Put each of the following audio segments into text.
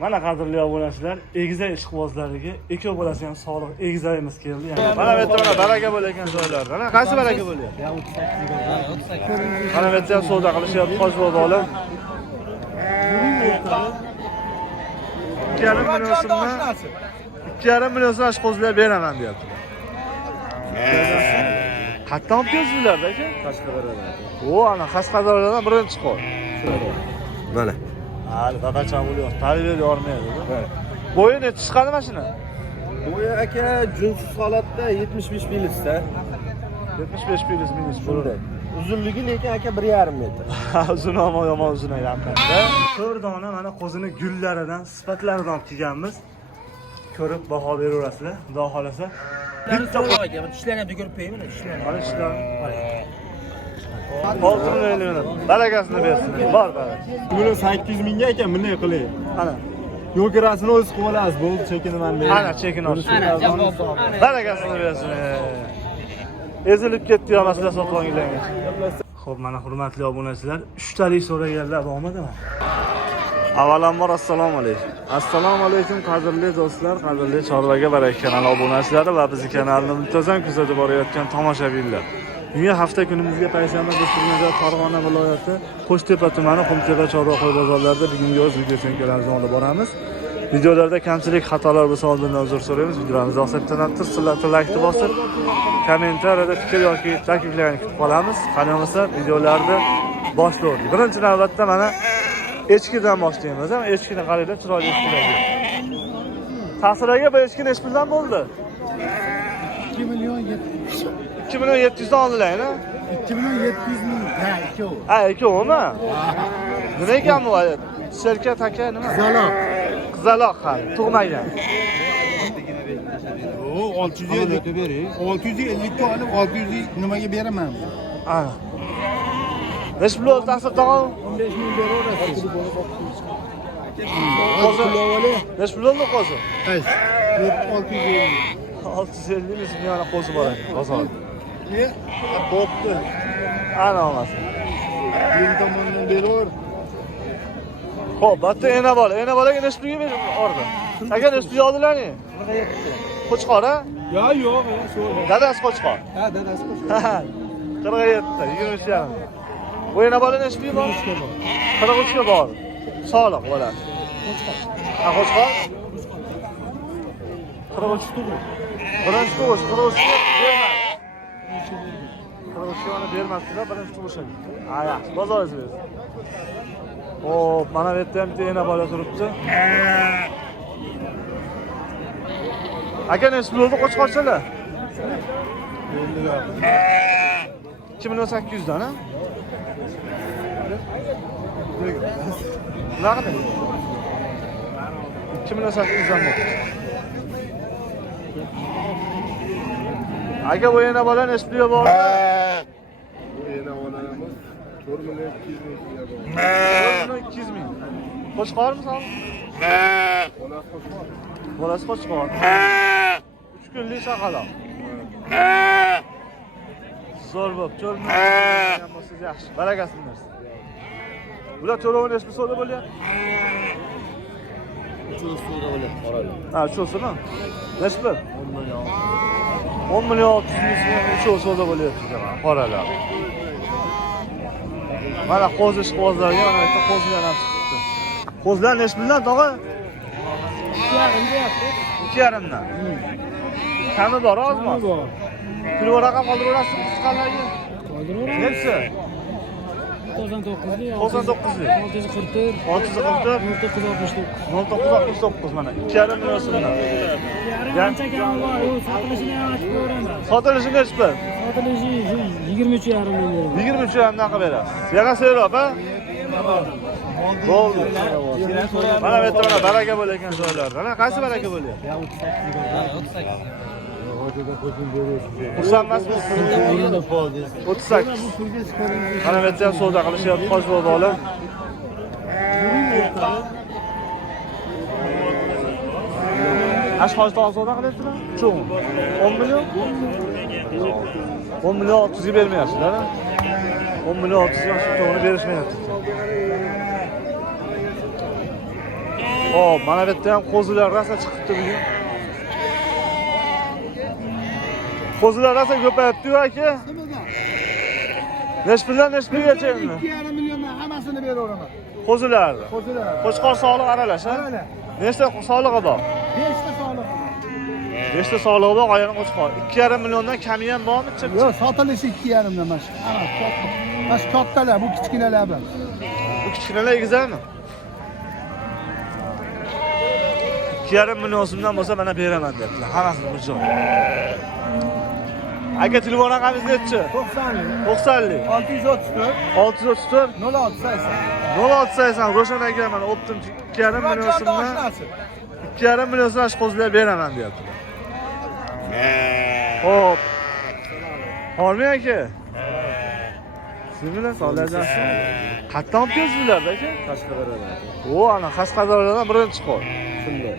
Mana qadrli obunachilar, egizak ishqibozlariga ikki bo'lasi ham sog'liq egizagimiz keldi. Mana bu yerda baraka bo'layotgan joylarda. Mana qaysi baraka bo'lyapti? 38. Mana bu yerda ham savdo qilishyapti Hoji bobolar. 2,5 million so'm ishqibozlar beraman deyapti. Qatdan olib kelibsizlar aka? Qashqadaryodan. O, ana Qashqadaryodan birinchi qo'y. Mana. Hali baqacha bo'lyapti. Tarbiya yormaydi. Bo'yi necha chiqadi mashina? Bo'yi aka junsiz holatda 75 milsda. 75 minus bo'ladi. Uzunligi lekin aka 1,5 metr. Uzun ham yomon uzun aylanmoqda. 4 dona mana qo'zini gullaridan, sifatlaridan olib kelganmiz. Ko'rib baho beraverasizlar, xudo xolasa. Bitta aka, tishlarni ham ko'rib qo'yaymi, tishlarni. Mana tishlarni. Oltinni barakasini bersin. Bor baraka. Buni 800 mingga ekan, bunday qiling. Ana. Yo'l kirasini o'z qilib olasiz, bo'ldi, chekini men beraman. Ana, chekini olsin. Barakasini bersin. Ezilib ketdi yomasizlar sotib olinglarga. Xo'p, mana hurmatli obunachilar, 3 talik so'raganlar bormadimi? Avvalambor assalomu alaykum. Assalomu alaykum qadrli do'stlar, qadrli Chorvaga baraka kanali obunachilari va bizning kanalni muntazam kuzatib borayotgan tomoshabinlar. Bugun hafta kunimizga payshanba dasturida Farg'ona viloyati Qo'shtepa tumani Qumtepa Chorva qo'y bozorlarida bugungi o'z video syomkalarimizni olib boramiz. Videolarda kamchilik, xatolar bo'lsa oldindan uzr so'raymiz. Videolarimizni oqsatdan sizlarga like bosib, kommentariyada fikr yoki takliflarni kutib qolamiz. Qani bo'lmasa videolarni boshlaydik. Birinchi navbatda mana echkidan boshlaymiz. Ham echkini qaranglar, chiroyli echkilar. Ta'sir aka, bu echki necha puldan bo'ldi? 2,700 dan oldilar-a? 2,700 ming. Ha, ikkovi. Ha, ikkovimi? Nima ekan bu? Serka taka nima? Qizaloq. Qizaloq hali, tug'magan. O, 650 bering. 650 ga olib 600 nimaga beraman? Ana. Necha pul oldi Ta'sir tog'a? 15 ming beraverasiz. Qo'zi. Necha pul oldi qo'zi? 650. 650 ming yana qo'zi bor ekan, bozorda. Bo'pti. Ana olmasin. Men tomondan beraver. Xo'p, bitta ena bola necha pulga berdi orada? Aka necha pulga oldilar-ni? Qo'chqor-a? Yo'q, shu. Dadasi qo'chqor. Ha, dadasi qo'shdi. 47, 23 yarim. Bu ena bola necha pulga bor? 43 ga bor. Soliq bo'ladi. Ha, qo'chqor? 43 tugur. Birinchi tug'ish, 43 bermadi. 43 ga bermasdilar, birinchi tug'ishadi. Ha, yaxshi, bozoringiz. Xo'p, mana bu yerda ham bitta ena bola turibdi. Aka necha pul bo'ldi qo'chqorchalar? 2800 dan, ha? Naqd? 2800 dan bo'ldi. Aka bu ena bola necha pulga bor? Bu yana onamiz 4,200 ming. Qo'chqormi sen? Bolasi qo'chqor. 3 kunlik chaqaloq. Zo'r bo'p, cho'rni ham bo'lsa yaxshi. Barakasini bersin. Bular to'lovini necha so'da bo'lyapti? 300 so'da bo'lyapti. Ha, cho'simi? Necha pul? 10 million 600 ming so'm so'da bo'lyapti mana qoralar. Mana qo'zi ishqibozlarga mana bitta qo'zilar ham chiqibdi. Qo'zilar necha puldan tog'a? 2,5 deyapti. 2,5 dan. Kami bor, ozmi? Bor. Pul raqam qoldirasizmi chiqqanlarga? Qoldiraveraman. Necha? 99lik. 99lik. 644. 644 1969. 1969 mana 2,5 million so'mdan. Yarim kami bor. U sotilishini ham aytib ko'raman. Sotilishi necha pul? Sotilishi 23,5 ming beraman. 23,5 dan qilib berasiz. Yana serob, ha? Bo'ldi. Mana bu yerda baraka bo'layotgan joylarda. Mana qaysi baraka bo'lyapti? 38. Xursandmasmiz? 38. Mana bu yerda ham savdo qilishyapti Hoji bobolar. Ashxosh tog' savdo qilyapsizlar? Cho'ng. 10 million? 10 million 600 ga bermayapsizlar, ha? 10 million 600 ga cho'ngni berishmayapti. Hop, mana bu yerda ham qo'zilar rosa chiqibdi bugun. Qo'zilar rosa ko'payibdi-ku aka. Nechpildan nechpilgacha endi? 2,5 milliondan hammasini beraveraman. Qo'zilarni. Qo'zilar. Qo'chqor sog'liq aralash, ha? Nechta sog'lig'i bor? 5 ta sog'liq. 5 ta sog'lig'i bor, ayani qo'chqor. 2,5 milliondan kami ham bormi? Yo'q, sotilishi 2,5 dan mana shu. Mana shu kattalar, bu kichkinalar bilan. Bu kichkinalar egizami? 2,5 million so'mdan bo'lsa mana beraman dedilar. Hammasini bir joy. Aka telefon raqamingiz nechi? 90lik. 90lik. 634 634 0680. 0680 Ro'shan aka mana optim 2,5 million so'mdan 2,5 million so'm qo'zlar beraman deyapti. Hop. Hormi aka? Siz bilan sog'lashasiz? Qayerdan olib kelsizlar aka? Qashqadaryodan. O, ana Qashqadaryodan birinchi qo'y. Shunday.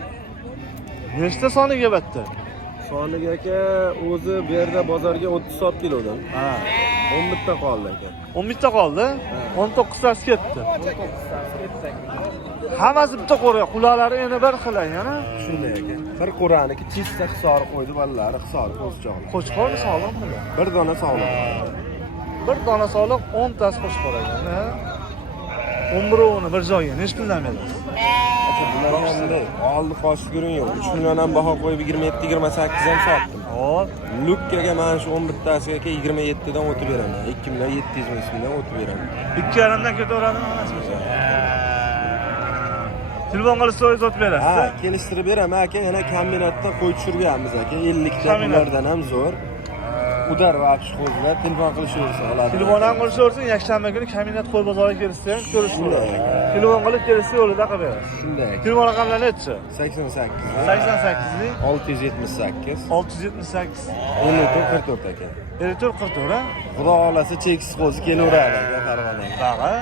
Nechta soniga bitta? Soniga aka o'zi bu yerda bozorga 30 soat kilodan. Ha. 11 ta qoldi aka. 11 ta qoldi. 19 tasi ketdi. Hammasi bitta qo'ra, quloqlari yana bir xil yana. Shunday aka. Bir qo'raniki chista hisori qo'ydi ballari, hisori qo'zichoqlar. Qo'chqor sog'lommi? Bir dona sog'lom. Bir dona sog'liq 10 tasi qo'chqor ekan, ha. 11 bir joyga nech puldan berasiz? Bular shunday. Oldi qo'shib ko'ring yo'q. 3 milliondan baho qo'yib 27-28 ham sotdim. Hop. Lukkaga mana shu 11 tasiga 27 dan o'tib beraman. 2 million 700 ming so'mdan o'tib beraman. 2,5 dan ketaveradimi hammasi? Telefon qilib so'z o'tib berasiz. Ha, kelishtirib beraman aka. Yana kombinatda qo'y tushirganmiz aka. 50 ta ulardan ham zo'r. Udar va qo'zilar telefon qilishaversa oladi. Telefon ham qilishaversin, yakshanba kuni kombinat qo'y bozoriga kelishsa ham ko'rishmaydi. Telefon qilib kelishsa yo'lida qilib berasiz. Shunday. Telefon raqamlari nechi? 88 88lik 678 678 54 aka. 44 ha? Xudo xolasa cheksiz qo'zi kelaveradi aka Farg'onaga. Bag'a,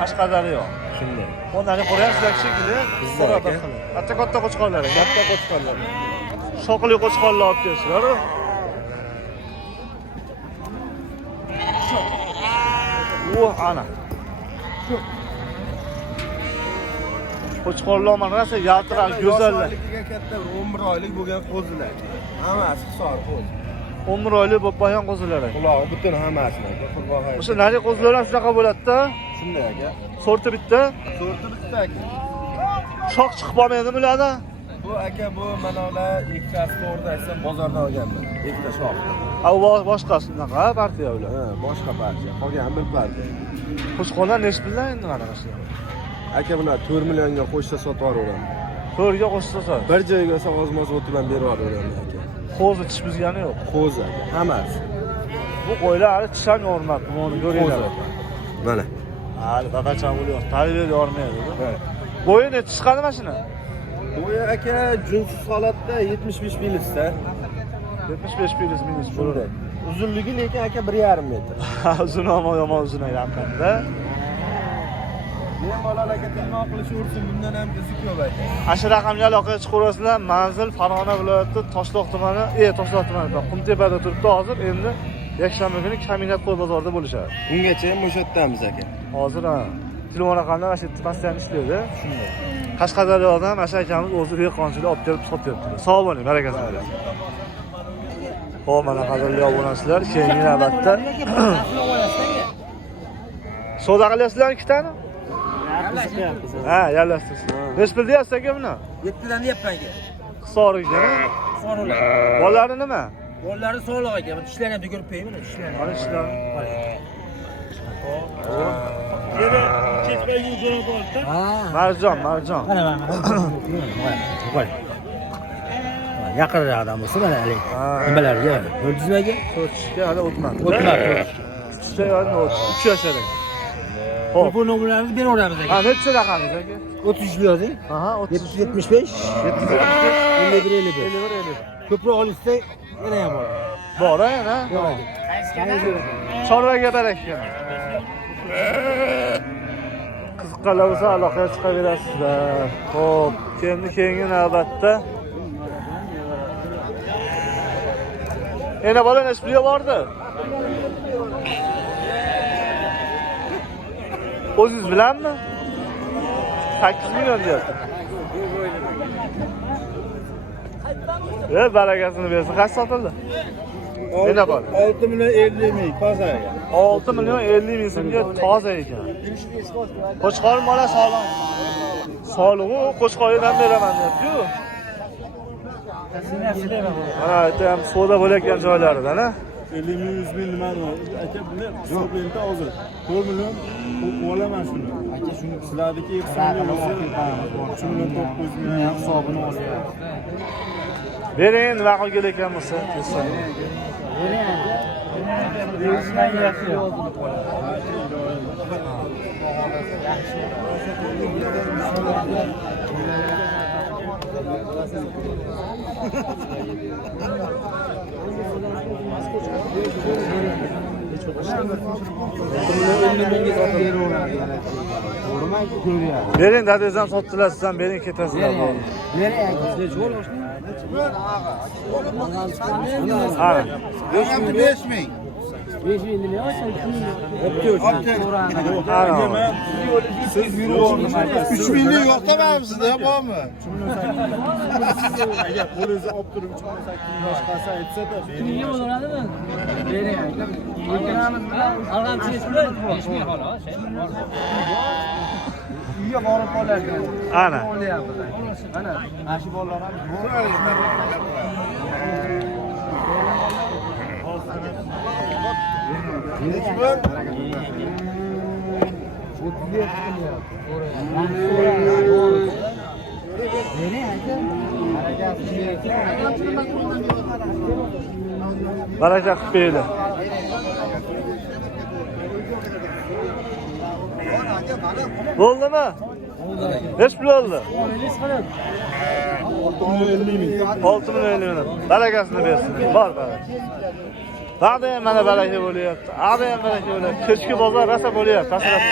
Qashqadaryo. Shunday. Onlarni qo'yasizlar shekilli. Bizlar aka. Katta qo'chqorlar. Katta qo'chqorlar. Shoqli qo'chqorlar olib kelsizlar. Ana. Qo'chqorlar mana rosa yaltiroq, go'zallar. Katta 11 oylik bo'lgan qo'zilar. Hammasi hisor qo'zi. 11 oylik bo'lib qolgan qo'zilar. Qulog'i butun hammasini aka. Qurboq. O'sha nari qo'zilar ham shunaqa bo'ladi-da. Shunday aka. Sorti bitta. Sorti bitta aka. Shoq chiqib qolmaydimi ulardan? Bu aka bu mana ular ikkitasi to'g'ri aytsam bozordan olganman. Ikkita shoq. Boshqasi unaqa partiya ular. Ha, boshqa partiya. Qolgan bir partiya. Qo'chqorlar nech puldan endi mana shu? Aka bular 4 millionga qo'shsa sotib yuboraman. 4 ga qo'shsa sot. Bir joyga savozmoz o'tib ham berib yuboraman aka. Qo'zi tish buzgani yo'q. Qo'zi aka, hammasi. Bu qo'ylar hali tish ham yormabdi, buni ko'ringlar. Mana. Hali babachan bo'lyapti, tarbiya yormaydi. Bo'yi nechi chiqadi mana shuni? Bo'yi aka junsiz holatda 75 millisda. 75 minus Shunday. Uzunligi lekin aka 1,5 metr. Uzun ham yomon uzun aylanqanda. Men bolalarga telefon qilishaversin, bundan ham izi ko'p aka. Ashu raqamga aloqaga chiqaverasizlar. Manzil Farg'ona viloyati Toshloq tumani, Toshloq tumanida Qumtepada turibdi hozir. Endi yakshanba kuni Kombinat qo'y bozorida bo'lishadi. Ungacha ham o'sha yerdamiz aka. Hozir ha. Telefon raqamlari mana shu yerda postoyan ishlaydi. Shunday. Qashqadaryodan mana shu akamiz o'zi dehqonchilik olib kelib sotyapti. Sog' bo'ling, barakasi bilan. Xo'p, mana qadrli obunachilar, keyingi navbatda savdo qilyapsizlarmi ikkitani? Ha, yallasiz. Nech pul deyapsiz aka buni? 7 dan deyapman aka. Hisorga. Sonlar. Bolalari nima? Bolalari sog'liq aka. Bu tishlarni ham ko'rib qo'yaymi? Tishlarni. Mana ishlar. Yana ketmagan joyi bor-da. Marjon. Mana. Qo'y. Yaqinroqdan bo'lsa mana hali. Nimalarga? Ko'rdingizmi aka? So'chishga hali o'tmadi. O'tmadi. Kichikcha yo'lni 3 yashar ekan. Xo'p. Telefon nomerlarini beraveramiz aka. Ha, necha raqamingiz aka? 30 yozing. Aha, 30. 775 775 51. Ko'proq olishsa yana ham bor. Bor yana. Chorvaga baraka. Qiziqqanlar bo'lsa aloqaga chiqaverasizlar. Xo'p, keyingi navbatda yana bola nech pulga bordi? O'zingiz bilanmi? 8 milyon diyorsun. Evet, barakasını versin. Kaç satıldı? Ne var? 6 milyon 50 ming pazarga. 6 milyon 50 ming so'mga toza ekan. Qo'chqor bola sog'lom. Sog'lig'i qo'chqoridan beraman debdi-yu. Ha, aytam savdo bo'layotgan joylaridan, ha? 50 ming 100 ming nimani aka buni hisoblaydi hozir 4 million olaman shuni aka shuni sizlarniki hisobli bo'lsa 3 million 900 ming hisobini olyapti. Bering, vaqo kelayotgan bo'lsa, desam. Bering, dadangizdan sotdilar, sizdan bering ketasizlar. Ha. 5 ming. 5 ming nima olsan? Siz yuribsiz aka 3 minglik yo'qda mana sizda bormi? aka qo'lingizni olib turib 3 million 800 ming boshqasi aytsa-da Nima bo'ladimi? Bering aka. Alg'amchiga shunday 5 ming xolos. Uyga borib qolarkan. Ana. Mana mana shu bolalar ham Baraka qilib bering. Bo'ldimi? Neç pul oldu? 6 milyon 50 milyon. Barakasını versin. Var barak. Ağdayan bana baraka oluyor. Ağdayan baraka oluyor. Köşkü bozar rasa oluyor. Tasarruf.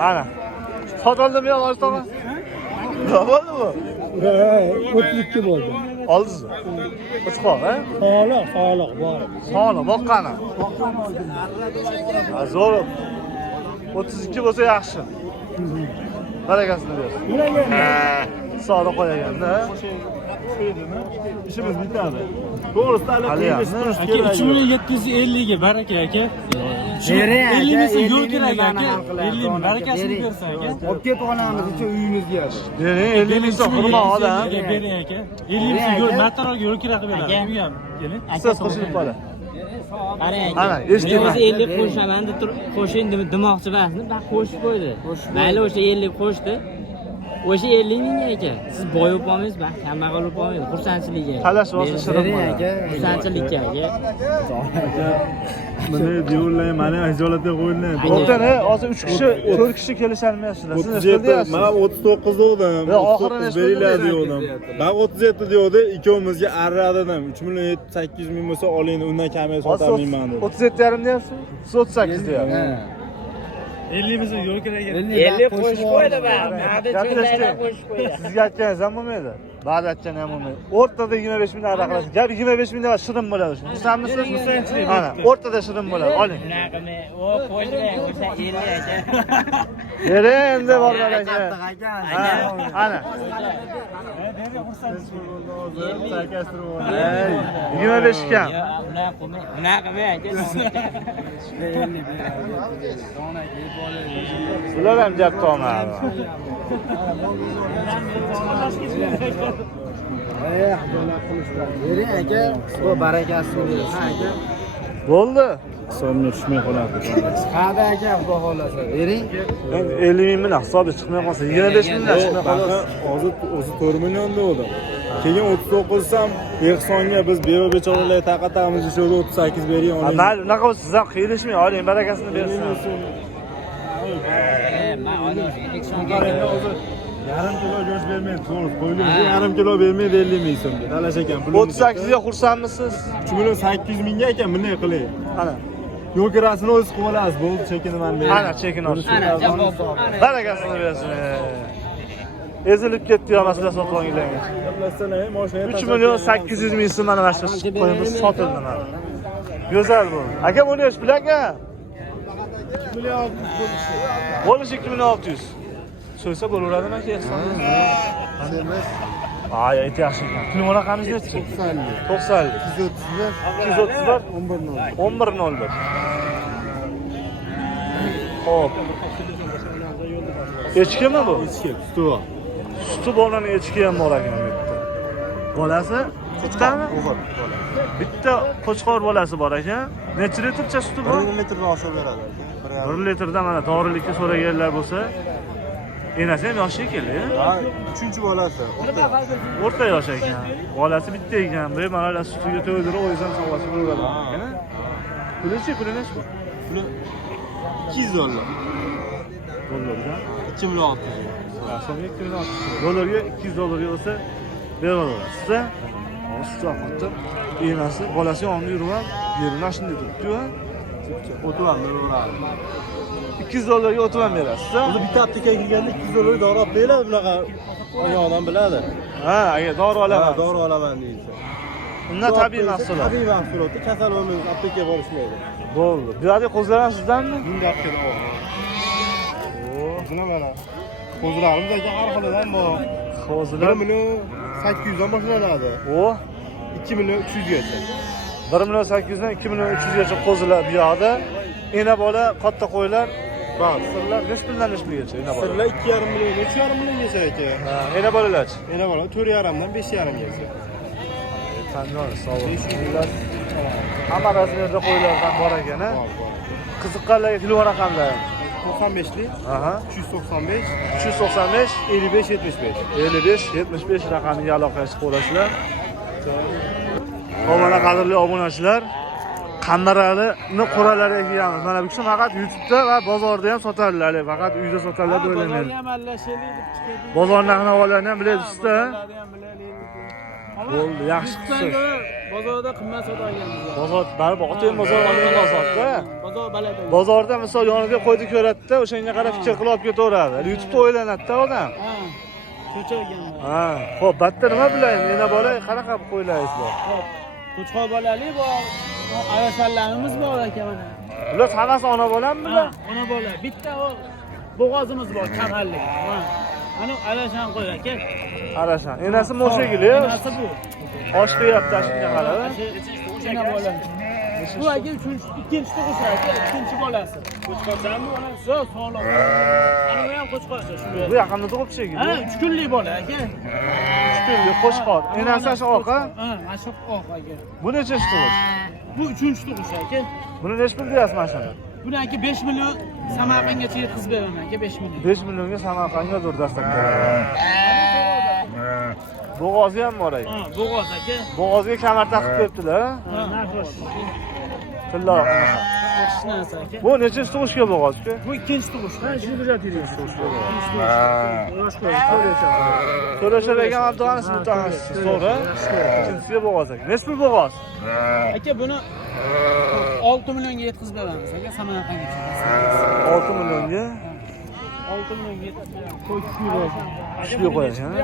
Ana. Satıldı mı ya Arıstan'a? Ne oldu mu? 32 bo'ldi. Aldınız mı? Uçkal he? Sog'liq bor. Sağ boqqani. Zo'r. 32 bo'lsa yaxshi. Barakasini bersin. Sog'liq qo'yaganda. ishimiz bitadi. To'g'risida Haliyamni. aka 3 million 750 ga baraka aka. 50 ming yo'l kerak aka. 50 ming barakasini bersin aka. olib ketib olamiz uchun uyimizga. Bering 50 ming so'm hurmat odam. Bering aka. 50 ming yo'l matroq yo'l kerak qilib beradi. Uyga keling. Siz qo'shilib qo'ying. Qarang Ana, eshitdingmi? o'zi 50 qo'shaman deb turib qo'shin demoqchi emasmi? Bak qo'shib qo'ydi. Mayli o'sha 50 qo'shdi. O'sha 50 ming aka. Siz boy bo'lib olmaysiz, bak kambag'al bo'lib olmaysiz. Xursandchilikka. Talash bo'lsa shirin bo'ladi. Xursandchilikka aka. Buni deyurlar, mana hijolatga qo'yildi. O'tdan hozir 3 kishi, 4 kishi kelisholmayapsizlar. Siz nechta 37, deyapsiz? men 39 dedim. Yo, oxiri nechta beringlar deyapsiz? dedim. Ben 37 deydi, ikkovimizga arradadim. 3 million 800 ming bo'lsa oling, undan kamiga sotamayman dedi. 37,5 deyapsiz? Siz 38 deyapsiz. 50 ming yo'l kerak aka. 50 qo'shib qo'ydi bak. Ma'da cho'ntagida qo'shib qo'ydi. Sizga aytganingiz ham bo'lmaydi. Ba'zi aytgani ham bo'lmaydi. O'rtada 25 ming naira qilasiz. Gap 25 ming naira shirin bo'ladi. Tushunamisiz? Ana, o'rtada shirin bo'ladi. Oling. Unaqa men o qo'shmang o'sha 50 aka. Bering endi bor baraka. Ana. Ey, 25 kam. Unaqa men aka. Bular ham gap qolmadi. Bering aka, bu barakasini bersin aka. Bo'ldi. Hisobga tushmay qoladi. Qada aka, xudo xolasa. Bering. 50 ming bilan hisobga chiqmay qolsa 25 mingdan chiqmay qolsa. Hozir o'zi 4 million dedi. Keyin 39 ham ehsonga biz beva bechoralarga taqatamiz ishida 38 bering oling. Mayli, unaqa bo'lsa siz ham qiyilishmang, oling barakasini bersin. Yarim kilo go'sht bermaydi, to'g'ri qo'ydim. Yarim kilo bermaydi 50 ming so'mga. Talash ekan. 38 ga xursandmisiz? 3 million 800 mingga ekan, bunday qiling. Ana. Yo'l kirasini o'z qilib olasiz. Bo'ldi, chekini men beraman. Ana, chekin olsin. Barakasini bersin. Ezilib ketdi yo masala sotib olganlarga. 3 million 800 ming so'm mana shu qo'yimiz sotildi mana. Go'zal bu. Aka buni yosh bilanga. Bo'lish 2600. So'ysa bo'laveradimi aka? Ay, yaxshi ekan. Telefon raqamingiz nechi? 90. 231 1101. Xo'p. Echkimi bu? Echki, suti bor. Suti bo'lani echki ham bor ekan bu yerda. Bolasi bittami? Bitta qo'chqor bolasi bor ekan. Necha litrcha suti bor? 1 litrdan oshib beradi aka. 1 litrdan mana dorilikka so'raganlar bo'lsa, enasi ham yosh ekanlar. Ha, 3-bolasi. O'rta yosh ekan. Bolasi bitta ekan. Bu mana sutiga to'ydirib o'zim savasi bo'ladi ekan. Puli-chi, puli nechi bu? Puli 200 dollar. Dollarga 2 million 600. Aslida 2 million. Dollarga 200 dollarga olsa beraverasiz-a? Oshcha qotib, enasi bolasi yonida yurib ham, yerini shunday turibdi-ku. O'tib ham beraveradi. 200 dollarga o'tib ham berasiz-a? O'zi bitta aptekaga kelganda 200 dollar dori olib beradi, bunaqa oyog'idan biladi. Ha, agar dori olaman. Dori olaman deydi. Undan tabiiy mahsulot. Tabiiy mahsulotda kasal bo'lmaydi, aptekaga borishmaydi. Bo'ldi. Bu yerda qo'zlar ham sizdanmi? Bunga aptekada bor. Buna mana. Qo'zlarimiz aka har xilidan bor. Qo'zlar 1 million 800 dan boshlanadi. O 2 million 300 gacha. 1 million 800 dan 2 million 300 gacha qo'zlar bu yoqda. Ena bola, katta qo'ylar, bor. Sirlar necha puldan necha pulgacha ena bola? Sirlar 2,5 million, 3,5 milliongacha aka. Ha, ena bolalarchi? Ena bola 4,5 dan 5,5 gacha. Tanlov, savob. Hamma razmerda qo'ylardan bor ekan, ha? Qiziqqanlarga telefon raqamlari 95lik. Aha. 395 395 55 75. 55 75 raqamiga aloqa qilib qo'yasizlar. Mana qadrli obunachilar, qambaralini qo'ralariga kelganmiz. Mana bu kishi faqat YouTube'da va bozorda ham sotadilar, faqat uyda sotadilar deb o'ylamayman. Bozor narx-navolarni ham bilasizda. Bo'ldi, yaxshi qilsiz. Bozorda qimmat sotganmiz. Bozor, baribir otang bozor olgan sotda. Bozor balada. Bozorda misol yoniga qo'ydi ko'radida, o'shanga qarab fikr qilib olib ketaveradi. YouTube'da o'ylanadi-da odam. Ha. Ko'chagan. Ha, xo'p, batta nima bilayin? Mena bola qanaqa qo'ylaysiz bor? Xo'p. Qo'chqor bolali bor. Arashallarimiz bor aka mana. Bular hammasi ona bolami bular? Ona bola. Bitta bo'g'ozimiz bor, kamallik. Ana arashan qo'y aka. Arashan. Enasi mo'shagili. Enasi bu. Osh qo'yapti shunga qarab. O'shana bola. Bu aka ikkinchi tug'ish aka, ikkinchi bolasi. Qo'chqorsanmi bolasi? Yo'q, sog'lom. Ana ham qo'chqorcha shu. Bu yaqinda tug'ibchi ekan. Ha, 3 kunlik bola aka. 3 kunlik qo'chqor. Enasi shu oq, ha? Ha, mana shu oq aka. Bu necha tug'ish? Bu 3-chi tug'ish aka. Buni necha pul deyapsiz mana shuni? Buni aka 5 million Samarqandgacha yetkazib beraman aka, 5 million. 5 millionga Samarqandga dur dastak beraman. Bo'g'ozi ham bor ekan. Ha, bo'g'oz aka. Bo'g'ozga kamar taqib qo'yibdilar, ha? Ha, narxosh. Tilla. Yaxshi narsa aka. Bu necha tug'ishga bo'g'ozchi? Bu ikkinchi tug'ish. Ha, shuni kuzataylik. To'rashar ekan Abduhanis mutaxassis. To'g'ri. Ikkinchisiga bo'g'oz ekan. Necha pul bo'g'oz? Aka buni 6 millionga yetkazib beramiz aka, Samarqandgacha. 6 millionga 6 millionga yetkazib beramiz. Qo'y kuchli bo'lsin. kuchli qo'yasan, ha?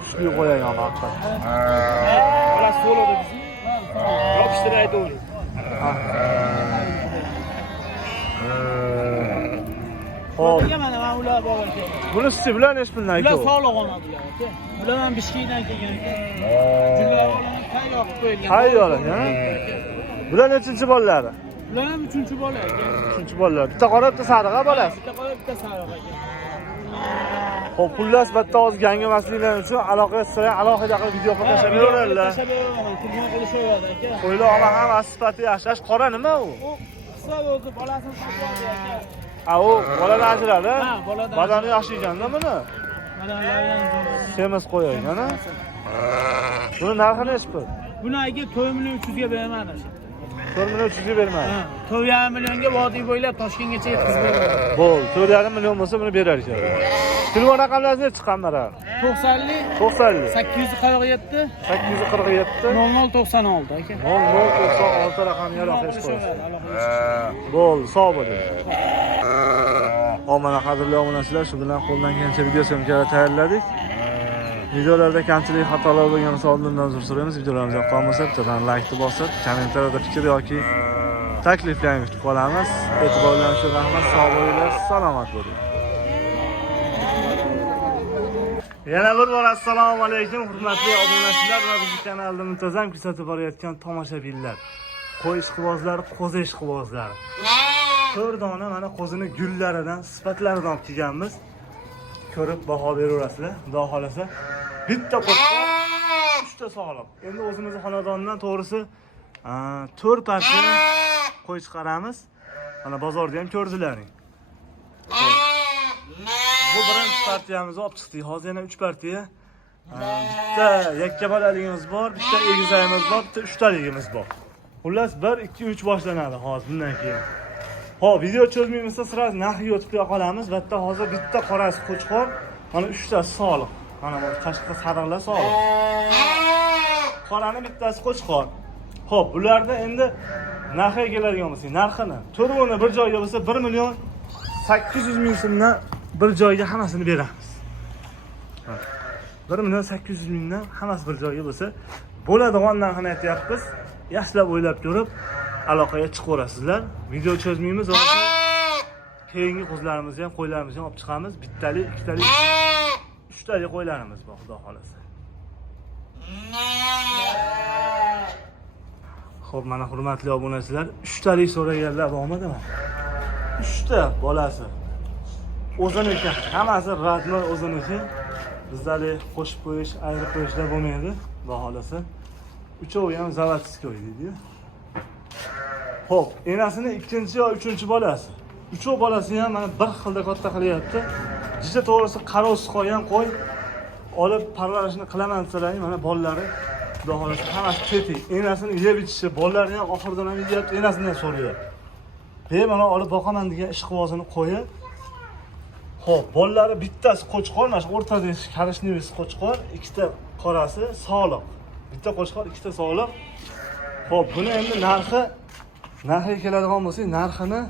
Kuchli qo'yagan haqiqat. Bola so'lada bizni. Yopishtiraydi uni. Xo'p, Mana ular bor aka. bunisi bilan necha puldan Ular aka? sog'liq oladilar aka. Bular ham Bishkekdan kelgan aka. Jular olani tayyor qilib qo'yilgan. Tayyor, ha? Bular nechinchi bolalari? Ular ham 3-chi bola aka. Uchinchi bolalar. Bitta qora, bitta sariq bolasi. Bitta qora, bitta sariq aka. Xo'p, xullas bitta oz gangamasliklar uchun aloqa qilsa, alohida qilib video qilib tashlab beraveradilar. Tashlab beraman, telefon qilishaveradi aka. Qo'ylar ama hammasi sifati yaxshi. Qora nima u? U qisqa o'zi bolasini sotib oldi aka. A, u bolalar ajradi. Ha, boladan. Badani yaxshi ekanda buni. Badanlari ham Semiz qo'ygan, ha? Buni narxi necha pul? buni aka 4 million 300 ga beraman aka. 4 million 300 ga bermaydi. Ha, 4,5 millionga vodiy bo'ylab Toshkentgacha yetkazib beraman. Bo'ldi, 4,5 million bo'lsa buni berar ekan. Telefon raqamlaringizni chiqqanlar. 90 90 847 847 0096 aka. 0096 raqamiga aloqa qilasiz. Bo'ldi, sog' bo'ling. Mana qadrli obunachilar, shu bilan qo'ldan kelgancha video syomkalar tayyorladik. Videolarda kamchilik, xatolar bo'lgan bo'lsa oldindan uzr so'raymiz. Videolarimiz yoqqan bo'lsa, bittadan like bosib, kommentariyada fikr yoki takliflarni kutib qolamiz. E'tiborlaringiz uchun rahmat. Sog' bo'linglar, salomat bo'ling. Yana bir bor assalomu alaykum hurmatli obunachilar va bizning kanalda muntazam kuzatib borayotgan tomoshabinlar. Qo'y ishqibozlari, qo'zi ishqibozlari. 4 dona mana qo'zini gullaridan, sifatlaridan olib kelganmiz. Ko'rib baho beraverasizlar. Xudo xolasa bitta qo'zga 3 ta sog'liq. Endi o'zimizning xonadondan to'g'risi 4 parcha qo'y chiqaramiz. Mana bozorda ham ko'rdilaring. Bu birinchi partiyamizni olib chiqdik. Hozir yana 3 partiya. Bitta yakka bolaligimiz bor, bitta egizayimiz bor, bitta 3 taligimiz bor. Xullas 1 2 3 boshlanadi hozir bundan keyin. Xo'p, video cho'zmaymizsa sirasi narxiga o'tib qo'ya qolamiz. Bitta hozir bitta qorasi qo'chqor, mana 3 ta sog'liq. Mana bu qashqa sariqlar sog'liq. Qorani bittasi qo'chqor. Xo'p, bularda endi narxiga keladigan bo'lsak, narxini to'rvini bir joyga bo'lsa 1 million 800 ming so'mdan bir joyga hammasini beramiz. 1 million 800 mingdan hammasi bir joyga bo'lsa, bo'ladigan narxini aytyapmiz. Yaxshilab o'ylab ko'rib, aloqaga chiqaverasizlar. Video cho'zmaymiz, keyingi qo'zlarimizni ham, qo'ylarimizni ham olib chiqamiz. Bittalik, ikkitalik, 3 talik qo'ylarimiz bor, xudo xolasa. Xo'p, mana hurmatli obunachilar, 3 talik so'raganlar bormadimi? 3 ta bolasi. O'ziniki, hammasi radmi o'ziniki. Bizdalik qo'shib qo'yish, ayirib qo'yishlar bo'lmaydi, xudo xolasa. Uchovi ham zavodskiy deydi. Xo'p, enasini 2-chi yo 3-chi bolasi. Uchov bolasi ham mana bir xilda katta qilyapti. Jicha to'g'risi qarovsiz qolgan qo'y olib parvarishini qilaman desalaring, mana bolalari xudo xolasa hammasi tetik. Enasini yeb ichishi, bolalari ham oxirdan ham yeyapti, enasini ham so'rayapti. Bemalol olib boqaman degan ishqibozini qo'yib. Xo'p, bolalari bittasi qo'chqor, mana shu o'rtadagi karishnivis qo'chqor, ikkita qorasi sog'liq. Bitta qo'chqor, ikkita sog'liq. Xo'p, buni endi narxiga keladigan bo'lsak, narxini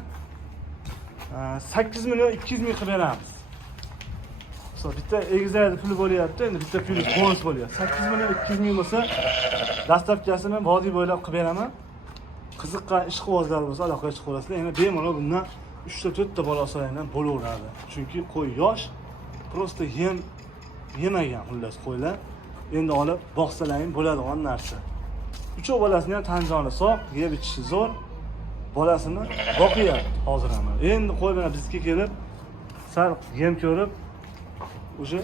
8 million 200 ming qilib beramiz. Bitta egizayda puli bo'lyapti, endi bitta puli bonus bo'lyapti. 8 million 200 ming bo'lsa, dastlabkasini vodiy bo'ylab qilib beraman. Qiziqqan ishqibozlar bo'lsa, aloqaga chiqaverasizlar. Endi bemalol bundan 3 ta 4 ta bola olsanglar bo'laveradi. Chunki qo'y yosh, prosta yemagan xullas qo'ylar. Endi olib boqsalaring bo'ladigan narsa. Uchov bolasini ham tanjoni sog', yeb ichishi zo'r. Bolasini boqyapti hozir ham. Endi qo'y bilan bizga kelib, sal yem ko'rib, o'sha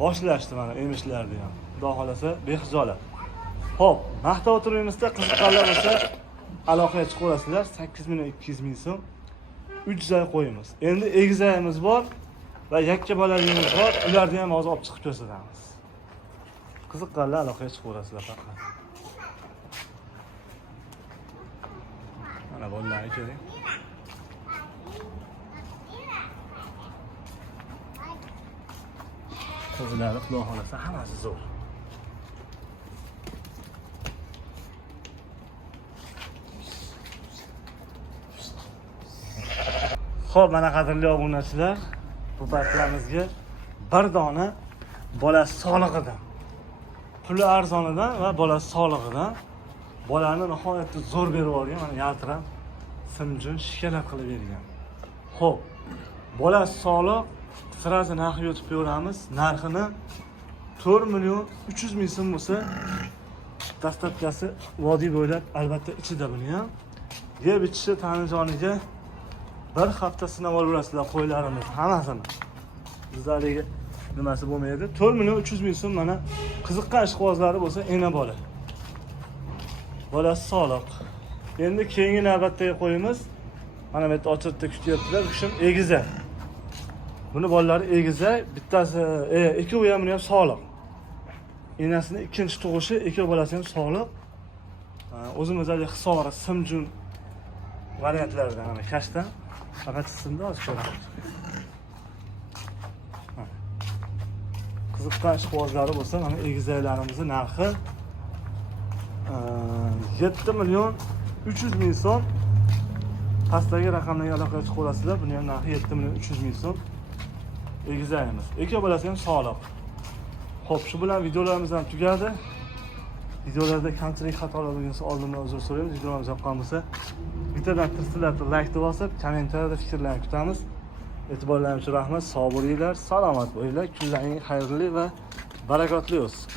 boshlashdi mana emishlarni ham. Xudo xolasa bexijolat. Xo'p, maqta o'tirmizda qiziqqanlar bo'lsa, aloqaga chiqaverasizlar. 8 million 200 ming so'm 3 joy qo'yimiz. Endi egizayimiz bor va yakka bolaligimiz bor. Ularni ham hozir olib chiqib ko'rsatamiz. Qiziqqanlar aloqaga chiqaverasizlar faqat. Mana bolalarni ko'ring. Qo'zilari xudo xolasa hammasi zo'r. Xo'p, mana qadrli obunachilar, bu partiyamizga bir dona bolasi sog'lig'idan, puli arzonidan va bolasi sog'lig'idan bolani nihoyatda zo'r berib yuborgan, mana yaltiram, simjun, shikala qilib bergan. Xo'p, bolasi sog'liq, sirasi narxiga o'tib ko'ramiz. Narxini 4 million 300 ming so'm bo'lsa, dastlabkasi vodiy bo'ylab, albatta ichida buni ham yeb ichishi tanijoniga bir hafta sinab olaverasizlar qo'ylarimiz hammasini. Bizdagi nimasi bo'lmaydi. 4 million 300 ming so'm mana qiziqqan ishqibozlari bo'lsa, ena bola. Bolasi sog'liq. Endi keyingi navbatdagi qo'yimiz mana bu yerda ochiqda kutyaptilar, kishim egizak. Buni bolalari egizak, bittasi ikkovi ham sog'liq. Enasini ikkinchi tug'ishi, ikkovi bolasi ham sog'liq. O'zimizdagi hisori, simjun variantlaridan mana kashtan faqat chiqsinda hozir ko'ramiz. Qiziqqan ishqibozlari bo'lsa, mana egizaklarimizni narxi 7 million 300 ming so'm. Pastdagi raqamlarga aloqaga chiqaverasizlar. Buni ham narxi 7 million 300 ming so'm. Egizakimiz. Ikki bolasi ham sog'liq. Xo'p, shu bilan videolarimiz ham tugadi. Videolarda kamchilik xatolar bo'lsa oldindan uzr so'raymiz. Videolarimiz yoqqan bo'lsa bittadan tirsillatib like deb bosib, kommentariyada fikrlarni kutamiz. E'tiborlaringiz uchun rahmat. Sog' bo'linglar, salomat bo'linglar. Kunlaringiz xayrli va barakotli bo'lsin.